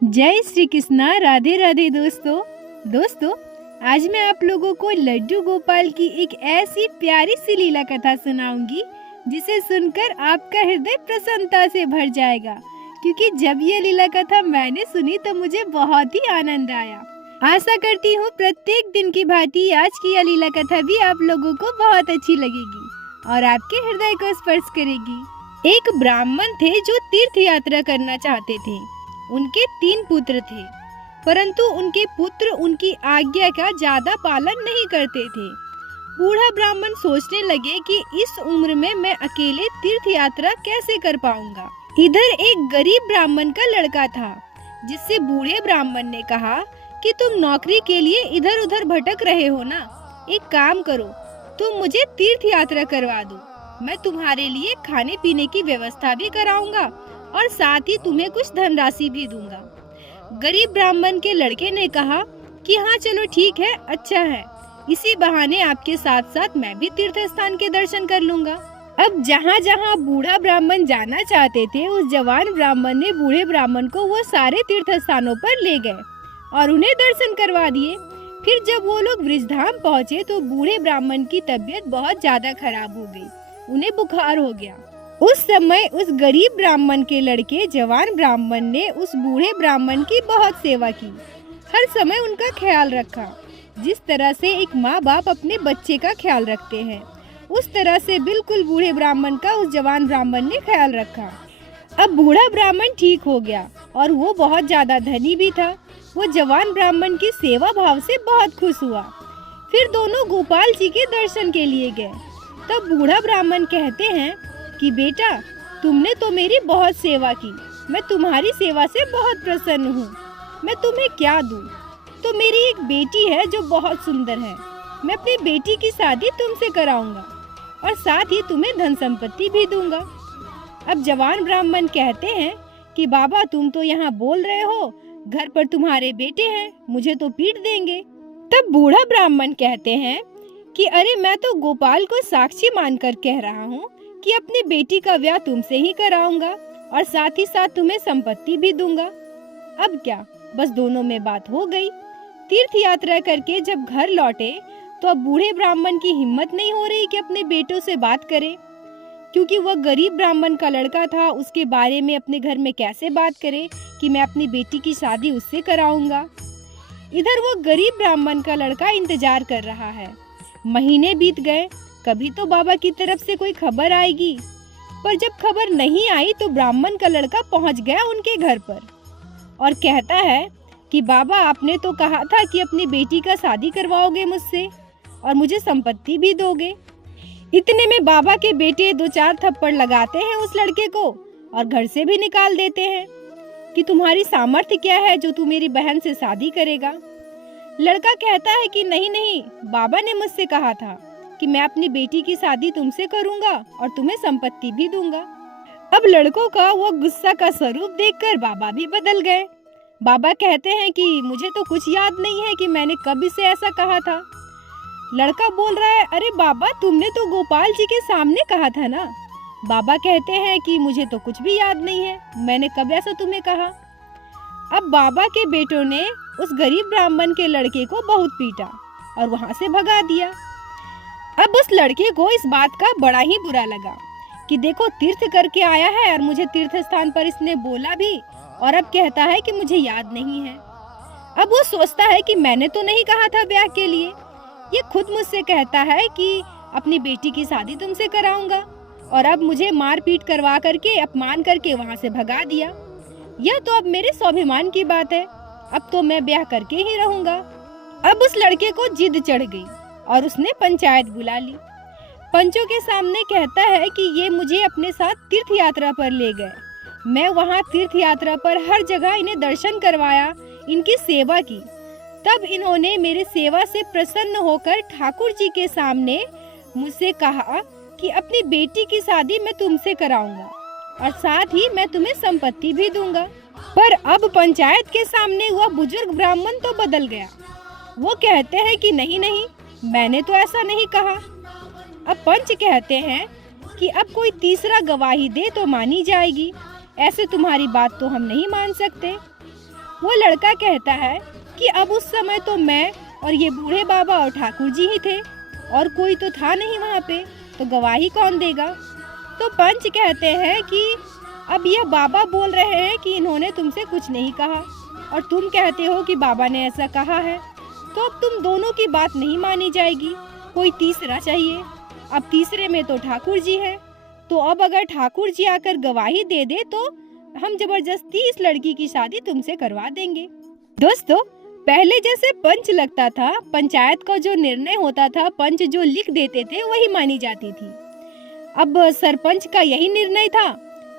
जय श्री कृष्णा। राधे राधे दोस्तों, आज मैं आप लोगों को लड्डू गोपाल की एक ऐसी प्यारी सी लीला कथा सुनाऊंगी जिसे सुनकर आपका हृदय प्रसन्नता से भर जाएगा, क्योंकि जब ये लीला कथा मैंने सुनी तो मुझे बहुत ही आनंद आया। आशा करती हूँ प्रत्येक दिन की भांति आज की यह लीला कथा भी आप लोगों को बहुत अच्छी लगेगी और आपके हृदय को स्पर्श करेगी। एक ब्राह्मण थे जो तीर्थ यात्रा करना चाहते थे। उनके 3 पुत्र थे, परंतु उनके पुत्र उनकी आज्ञा का ज्यादा पालन नहीं करते थे। बूढ़ा ब्राह्मण सोचने लगे कि इस उम्र में मैं अकेले तीर्थ यात्रा कैसे कर पाऊंगा। इधर एक गरीब ब्राह्मण का लड़का था, जिससे बूढ़े ब्राह्मण ने कहा कि तुम नौकरी के लिए इधर उधर भटक रहे हो ना, एक काम करो, तुम मुझे तीर्थ यात्रा करवा दो। मैं तुम्हारे लिए खाने पीने की व्यवस्था भी कराऊंगा और साथ ही तुम्हें कुछ धनराशि भी दूंगा। गरीब ब्राह्मण के लड़के ने कहा कि हाँ चलो ठीक है, अच्छा है, इसी बहाने आपके साथ साथ मैं भी तीर्थ स्थान के दर्शन कर लूंगा। अब जहाँ जहाँ बूढ़ा ब्राह्मण जाना चाहते थे, उस जवान ब्राह्मण ने बूढ़े ब्राह्मण को वो सारे तीर्थ स्थानों पर ले गए और उन्हें दर्शन करवा दिए। फिर जब वो लोग वृषधाम पहुँचे तो बूढ़े ब्राह्मण की तबीयत बहुत ज्यादा खराब हो गई, उन्हें बुखार हो गया। उस समय उस गरीब ब्राह्मण के लड़के जवान ब्राह्मण ने उस बूढ़े ब्राह्मण की बहुत सेवा की, हर समय उनका ख्याल रखा। जिस तरह से एक माँ बाप अपने बच्चे का ख्याल रखते हैं, उस तरह से बिल्कुल बूढ़े ब्राह्मण का उस जवान ब्राह्मण ने ख्याल रखा। अब बूढ़ा ब्राह्मण ठीक हो गया और वो बहुत ज्यादा धनी भी था। वो जवान ब्राह्मण की सेवा भाव से बहुत खुश हुआ। फिर दोनों गोपाल जी के दर्शन के लिए गए। तब बूढ़ा ब्राह्मण कहते हैं कि बेटा, तुमने तो मेरी बहुत सेवा की, मैं तुम्हारी सेवा से बहुत प्रसन्न हूँ। मैं तुम्हें क्या दूँ? तो मेरी एक बेटी है जो बहुत सुंदर है, मैं अपनी बेटी की शादी तुमसे कराऊंगा और साथ ही तुम्हें धन संपत्ति भी दूंगा। अब जवान ब्राह्मण कहते हैं कि बाबा, तुम तो यहाँ बोल रहे हो, घर पर तुम्हारे बेटे हैं, मुझे तो पीट देंगे। तब बूढ़ा ब्राह्मण कहते हैं कि अरे, मैं तो गोपाल को साक्षी मानकर कह रहा हूँ कि अपनी बेटी का ब्याह तुमसे ही कराऊंगा और साथ ही साथ तुम्हें संपत्ति भी दूंगा। अब क्या, बस दोनों में बात हो गई। तीर्थ यात्रा करके जब घर लौटे तो अब बूढ़े ब्राह्मण की हिम्मत नहीं हो रही कि अपने बेटों से बात करे, क्योंकि वह गरीब ब्राह्मण का लड़का था। उसके बारे में अपने घर में कैसे बात करे कि मैं अपनी बेटी की शादी उससे कराऊंगा। इधर वो गरीब ब्राह्मण का लड़का इंतजार कर रहा है। महीने बीत गए, कभी तो बाबा की तरफ से कोई खबर आएगी, पर जब खबर नहीं आई तो ब्राह्मण का लड़का पहुंच गया उनके घर पर और कहता है कि बाबा, आपने तो कहा था कि अपनी बेटी का शादी करवाओगे मुझसे और मुझे संपत्ति भी दोगे। इतने में बाबा के बेटे 2-4 थप्पड़ लगाते हैं उस लड़के को और घर से भी निकाल देते हैं कि तुम्हारी सामर्थ्य क्या है जो तू मेरी बहन से शादी करेगा। लड़का कहता है कि नहीं नहीं, बाबा ने मुझसे कहा था कि मैं अपनी बेटी की शादी तुमसे करूंगा और तुम्हें संपत्ति भी दूंगा। अब लड़कों का वो गुस्सा का स्वरूप देखकर बाबा भी बदल गए। बाबा कहते हैं कि मुझे तो कुछ याद नहीं है कि मैंने कब इसे ऐसा कहा था। लड़का बोल रहा है, अरे बाबा, तुमने तो गोपाल जी के सामने कहा था ना। बाबा कहते हैं कि मुझे तो कुछ भी याद नहीं है, मैंने कब ऐसा तुम्हें कहा। अब बाबा के बेटों ने उस गरीब ब्राह्मण के लड़के को बहुत पीटा और वहाँ से भगा दिया। अब उस लड़के को इस बात का बड़ा ही बुरा लगा कि देखो, तीर्थ करके आया है और मुझे तीर्थ स्थान पर इसने बोला भी और अब कहता है कि मुझे याद नहीं है। अब वो सोचता है कि मैंने तो नहीं कहा था ब्याह के लिए, ये खुद मुझसे कहता है कि अपनी बेटी की शादी तुमसे कराऊंगा और अब मुझे मार पीट करवा करके, अपमान करके वहाँ से भगा दिया। यह तो अब मेरे स्वाभिमान की बात है, अब तो मैं ब्याह करके ही रहूंगा। अब उस लड़के को जिद चढ़ गई और उसने पंचायत बुला ली। पंचों के सामने कहता है कि ये मुझे अपने साथ तीर्थ यात्रा पर ले गए, मैं वहाँ तीर्थ यात्रा पर हर जगह इन्हें दर्शन करवाया, इनकी सेवा की। तब इन्होंने मेरे सेवा से प्रसन्न होकर ठाकुर जी के सामने मुझसे कहा कि अपनी बेटी की शादी मैं तुमसे कराऊंगा और साथ ही मैं तुम्हें संपत्ति भी दूंगा। पर अब पंचायत के सामने हुआ बुजुर्ग ब्राह्मण तो बदल गया। वो कहते हैं कि नहीं नहीं, मैंने तो ऐसा नहीं कहा। अब पंच कहते हैं कि अब कोई तीसरा गवाही दे तो मानी जाएगी, ऐसे तुम्हारी बात तो हम नहीं मान सकते। वो लड़का कहता है कि अब उस समय तो मैं और ये बूढ़े बाबा और ठाकुर जी ही थे और कोई तो था नहीं वहाँ पे, तो गवाही कौन देगा। तो पंच कहते हैं कि अब यह बाबा बोल रहे हैं कि इन्होंने तुमसे कुछ नहीं कहा और तुम कहते हो कि बाबा ने ऐसा कहा है, तो अब तुम दोनों की बात नहीं मानी जाएगी, कोई तीसरा चाहिए। अब तीसरे में तो ठाकुर जी है, तो अब अगर ठाकुर जी आकर गवाही दे दे तो हम जबरदस्ती इस लड़की की शादी तुमसे करवा देंगे। दोस्तों, पहले जैसे पंच लगता था, पंचायत का जो निर्णय होता था, पंच जो लिख देते थे वही मानी जाती थी। अब सरपंच का यही निर्णय था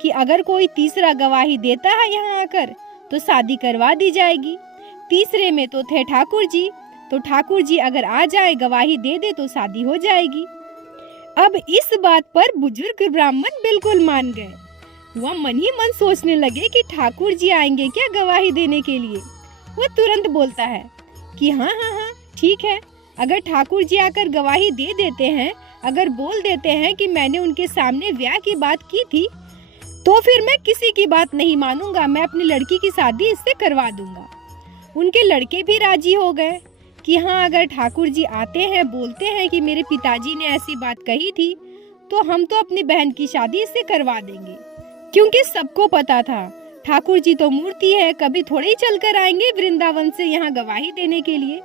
कि अगर कोई तीसरा गवाही देता है यहाँ आकर तो शादी करवा दी जाएगी। तीसरे में तो थे ठाकुर जी, तो ठाकुर जी अगर आ जाए गवाही दे दे तो शादी हो जाएगी। अब इस बात पर बुजुर्ग ब्राह्मण बिल्कुल मान गए। वह मन ही मन सोचने लगे कि ठाकुर जी आएंगे क्या गवाही देने के लिए। वह तुरंत बोलता है कि हाँ हाँ हाँ ठीक है, अगर ठाकुर जी आकर गवाही दे देते हैं, अगर बोल देते हैं कि मैंने उनके सामने ब्याह की बात की थी, तो फिर मैं किसी की बात नहीं मानूंगा, मैं अपनी लड़की की शादी इससे करवा दूंगा। उनके लड़के भी राजी हो गए कि हाँ, अगर ठाकुर जी आते हैं, बोलते हैं कि मेरे पिताजी ने ऐसी बात कही थी, तो हम तो अपनी बहन की शादी इससे करवा देंगे। क्योंकि सबको पता था ठाकुर जी तो मूर्ति है, कभी थोड़े ही चलकर आएंगे वृंदावन से यहाँ गवाही देने के लिए।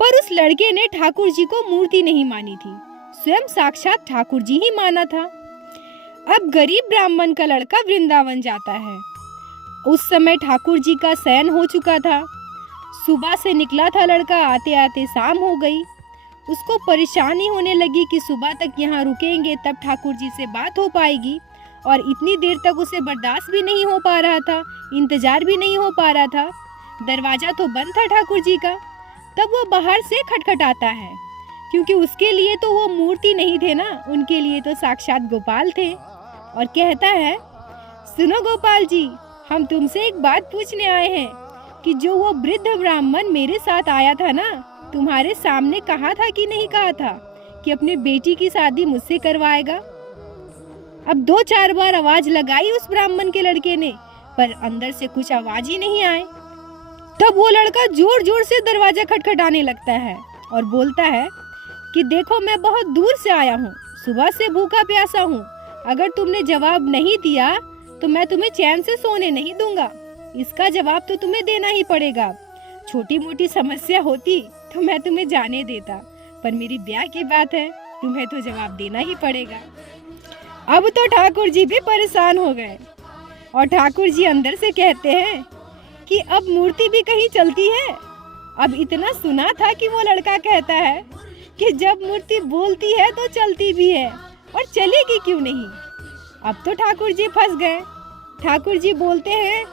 पर उस लड़के ने ठाकुर जी को मूर्ति नहीं मानी थी, स्वयं साक्षात ठाकुर जी ही माना था। अब गरीब ब्राह्मण का लड़का वृंदावन जाता है। उस समय ठाकुर जी का शयन हो चुका था। सुबह से निकला था लड़का, आते आते शाम हो गई। उसको परेशानी होने लगी कि सुबह तक यहाँ रुकेंगे तब ठाकुर जी से बात हो पाएगी, और इतनी देर तक उसे बर्दाश्त भी नहीं हो पा रहा था, इंतजार भी नहीं हो पा रहा था। दरवाजा तो बंद था ठाकुर जी का। तब वो बाहर से खटखटाता है, क्योंकि उसके लिए तो वो मूर्ति नहीं थे ना, उनके लिए तो साक्षात गोपाल थे। और कहता है, सुनो गोपाल जी, हम तुमसे एक बात पूछने आए हैं कि जो वो वृद्ध ब्राह्मण मेरे साथ आया था ना, तुम्हारे सामने कहा था कि नहीं कहा था कि अपनी बेटी की शादी मुझसे करवाएगा। अब 2-4 बार आवाज लगाई उस ब्राह्मण के लड़के ने, पर अंदर से कुछ आवाज ही नहीं आई। तब वो लड़का जोर जोर से दरवाजा खटखटाने लगता है और बोलता है कि देखो, मैं बहुत दूर से आया हूँ, सुबह से भूखा प्यासा हूँ, अगर तुमने जवाब नहीं दिया तो मैं तुम्हें चैन से सोने नहीं दूंगा। इसका जवाब तो तुम्हें देना ही पड़ेगा। छोटी मोटी समस्या होती तो मैं तुम्हें जाने देता, पर मेरी ब्याह की बात है, तुम्हें तो जवाब देना ही पड़ेगा। अब तो ठाकुर जी भी परेशान हो गए और ठाकुर जी अंदर से कहते हैं कि अब मूर्ति भी कहीं चलती है। अब इतना सुना था कि वो लड़का कहता है कि जब मूर्ति बोलती है तो चलती भी है, और चलेगी क्यों नहीं। अब तो ठाकुर जी फंस गए। ठाकुर जी बोलते हैं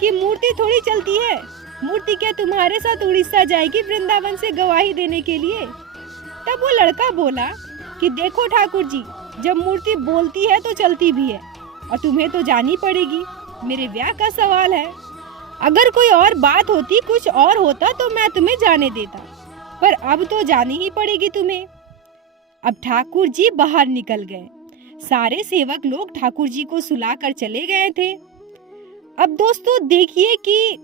कि मूर्ति थोड़ी चलती है, मूर्ति क्या तुम्हारे साथ उड़ीसा जाएगी वृंदावन से गवाही देने के लिए। तब वो लड़का बोला कि देखो ठाकुर जी, जब मूर्ति बोलती है तो चलती भी है, और तुम्हें तो जानी पड़ेगी, मेरे ब्याह का सवाल है। अगर कोई और बात होती, कुछ और होता तो मैं तुम्हें जाने देता, पर अब तो जानी ही पड़ेगी तुम्हें। अब ठाकुर जी बाहर निकल गए। सारे सेवक लोग ठाकुर जी को सुलाकर चले गए थे। अब दोस्तों देखिए कि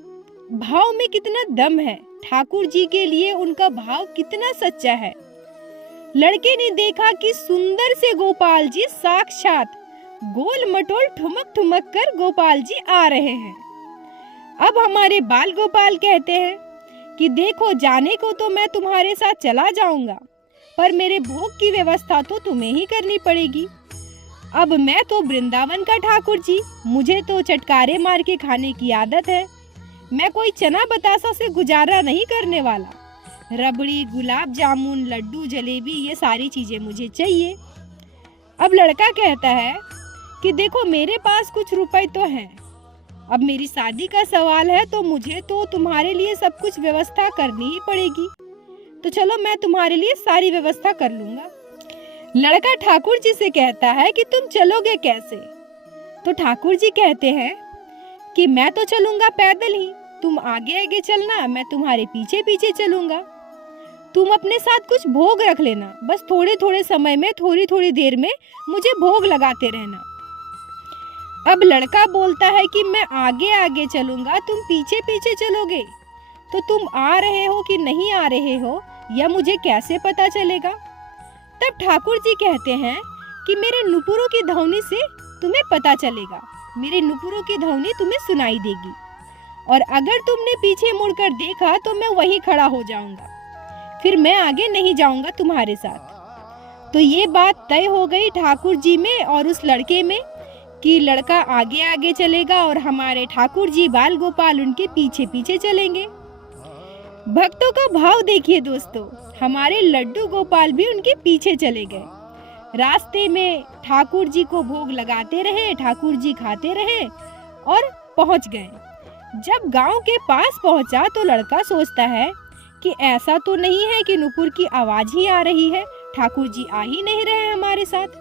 भाव में कितना दम है, ठाकुर जी के लिए उनका भाव कितना सच्चा है। लड़के ने देखा कि सुंदर से गोपाल जी साक्षात गोल मटोल ठुमक ठुमक कर गोपाल जी आ रहे हैं। अब हमारे बाल गोपाल कहते हैं कि देखो, जाने को तो मैं तुम्हारे साथ चला जाऊंगा, पर मेरे भोग की व्यवस्था तो तुम्हें ही करनी पड़ेगी। अब मैं तो वृंदावन का ठाकुर जी, मुझे तो चटकारे मार के खाने की आदत है, मैं कोई चना बतासा से गुजारा नहीं करने वाला। रबड़ी, गुलाब जामुन, लड्डू, जलेबी, ये सारी चीजें मुझे चाहिए। अब लड़का कहता है कि देखो, मेरे पास कुछ रुपए तो हैं, अब मेरी शादी का सवाल है तो मुझे तो तुम्हारे लिए सब कुछ व्यवस्था करनी ही पड़ेगी, तो चलो मैं तुम्हारे लिए सारी व्यवस्था कर लूंगा। लड़का ठाकुर जी से कहता है कि तुम चलोगे कैसे। तो ठाकुर जी कहते हैं कि मैं तो चलूंगा पैदल ही, तुम आगे आगे चलना, मैं तुम्हारे पीछे पीछे चलूंगा। तुम अपने साथ कुछ भोग रख लेना, बस थोड़े थोड़े समय में, थोड़ी थोड़ी देर में मुझे भोग लगाते रहना। अब लड़का बोलता है कि मैं आगे आगे चलूंगा, तुम पीछे पीछे चलोगे, तो तुम आ रहे हो कि नहीं आ रहे हो यह मुझे कैसे पता चलेगा। तब ठाकुर जी कहते हैं कि मेरे नुपुरों की ध्वनि से तुम्हें पता चलेगा, मेरे नुपुरों की ध्वनि तुम्हें सुनाई देगी, और अगर तुमने पीछे मुड़कर देखा तो मैं वहीं खड़ा हो जाऊंगा, फिर मैं आगे नहीं जाऊंगा तुम्हारे साथ। तो ये बात तय हो गई ठाकुर जी में और उस लड़के में कि लड़का आगे आगे चलेगा और हमारे ठाकुर जी बाल गोपाल उनके पीछे पीछे चलेंगे। भक्तों का भाव देखिए दोस्तों, हमारे लड्डू गोपाल भी उनके पीछे चले गए। रास्ते में ठाकुर जी को भोग लगाते रहे, ठाकुर जी खाते रहे और पहुंच गए। जब गांव के पास पहुंचा तो लड़का सोचता है कि ऐसा तो नहीं है कि नुपुर की आवाज ही आ रही है, ठाकुर जी आ ही नहीं रहे हमारे साथ।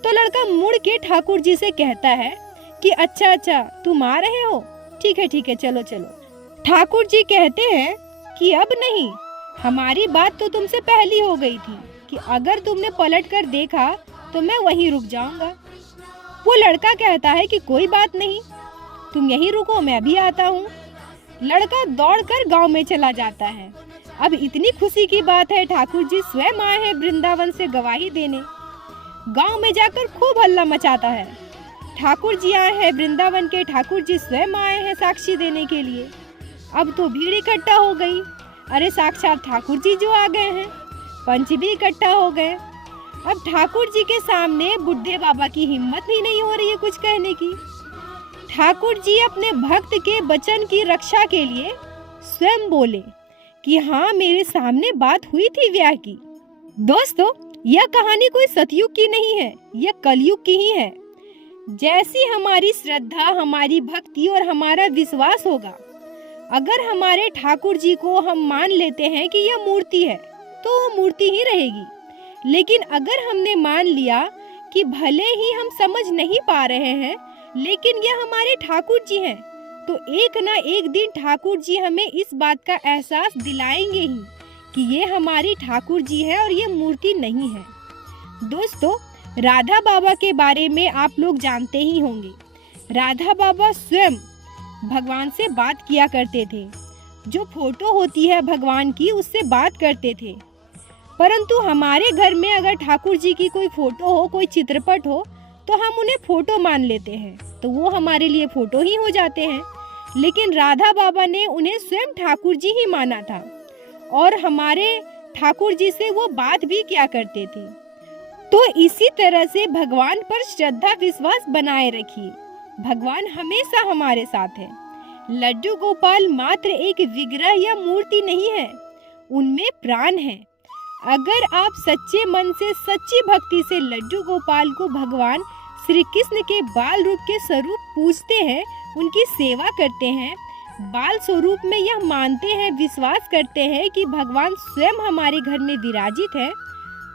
तो लड़का मुड़ के ठाकुर जी से कहता है कि अच्छा तुम आ रहे हो, ठीक है चलो चलो। ठाकुर जी कहते हैं कि अब नहीं, हमारी बात तो तुमसे पहली हो गई थी कि अगर तुमने पलट कर देखा तो मैं वहीं रुक जाऊंगा। वो लड़का कहता है कि कोई बात नहीं, तुम यहीं रुको, मैं भी आता हूँ। लड़का दौड़कर गांव में चला जाता है। अब इतनी खुशी की बात है, ठाकुर जी स्वयं आए हैं वृंदावन से गवाही देने। गांव में जाकर खूब हल्ला मचाता है, ठाकुर जी आए हैं वृंदावन के, ठाकुर जी स्वयं आए हैं साक्षी देने के लिए। अब तो भीड़ इकट्ठा हो गई, अरे साक्षात ठाकुर जी जो आ गए हैं। पंच भी इकट्ठा हो गए। अब ठाकुर जी के सामने बुढ़े बाबा की हिम्मत ही नहीं हो रही है कुछ कहने की। ठाकुर जी अपने भक्त के वचन की रक्षा के लिए स्वयं बोले कि हाँ, मेरे सामने बात हुई थी ब्याह की। दोस्तों, यह कहानी कोई सतयुग की नहीं है, यह कलयुग की ही है। जैसी हमारी श्रद्धा, हमारी भक्ति और हमारा विश्वास होगा, अगर हमारे ठाकुर जी को हम मान लेते हैं कि यह मूर्ति है तो वो मूर्ति ही रहेगी। लेकिन अगर हमने मान लिया कि भले ही हम समझ नहीं पा रहे हैं लेकिन यह हमारे ठाकुर जी हैं, तो एक ना एक दिन ठाकुर जी हमें इस बात का एहसास दिलाएंगे ही कि ये हमारी ठाकुर जी है और ये मूर्ति नहीं है। दोस्तों, राधा बाबा के बारे में आप लोग जानते ही होंगे। राधा बाबा स्वयं भगवान से बात किया करते थे। जो फोटो होती है भगवान की, उससे बात करते थे। परंतु हमारे घर में अगर ठाकुर जी की कोई फोटो हो, कोई चित्रपट हो, तो हम उन्हें फोटो मान लेते हैं, तो वो हमारे लिए फोटो ही हो जाते हैं। लेकिन राधा बाबा ने उन्हें स्वयं ठाकुर जी ही माना था और हमारे ठाकुर जी से वो बात भी किया करते थे। तो इसी तरह से भगवान पर श्रद्धा विश्वास बनाए रखिए, भगवान हमेशा हमारे साथ है। लड्डू गोपाल मात्र एक विग्रह या मूर्ति नहीं है, उनमें प्राण है। अगर आप सच्चे मन से, सच्ची भक्ति से लड्डू गोपाल को भगवान श्री कृष्ण के बाल रूप के स्वरूप पूजते हैं, उनकी सेवा करते हैं, बाल स्वरूप में यह मानते हैं, विश्वास करते हैं कि भगवान स्वयं हमारे घर में विराजित है,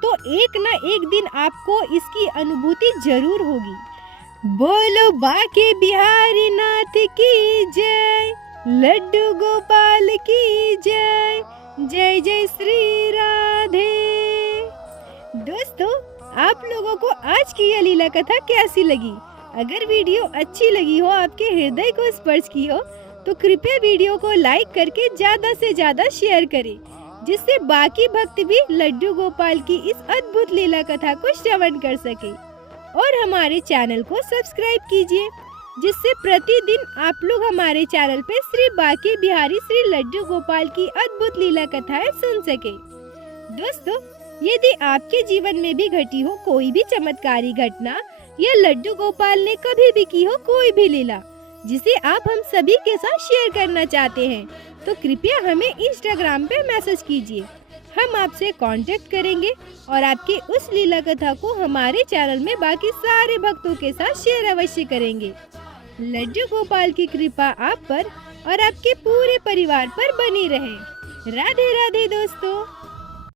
तो एक न एक दिन आपको इसकी अनुभूति जरूर होगी। बोलो बाके बिहारी नाथ की जय, लड्डू गोपाल की जय, जय जय श्री राधे। दोस्तों, आप लोगों को आज की यह लीला कथा कैसी लगी? अगर वीडियो अच्छी लगी हो, आपके हृदय को स्पर्श की हो, तो कृपया वीडियो को लाइक करके ज्यादा से ज्यादा शेयर करें, जिससे बाकी भक्त भी लड्डू गोपाल की इस अद्भुत लीला कथा को श्रवण कर सके। और हमारे चैनल को सब्सक्राइब कीजिए, जिससे प्रतिदिन आप लोग हमारे चैनल पे श्री बाके बिहारी श्री लड्डू गोपाल की अद्भुत लीला कथाएं सुन सके। दोस्तों, यदि आपके जीवन में भी घटी हो कोई भी चमत्कारी घटना या लड्डू गोपाल ने कभी भी की हो कोई भी लीला जिसे आप हम सभी के साथ शेयर करना चाहते हैं, तो कृपया हमें इंस्टाग्राम पे मैसेज कीजिए। हम आपसे कांटेक्ट करेंगे और आपकी उस लीला कथा को हमारे चैनल में बाकी सारे भक्तों के साथ शेयर अवश्य करेंगे। लड्डू गोपाल की कृपा आप पर और आपके पूरे परिवार पर बनी रहे। राधे राधे दोस्तों।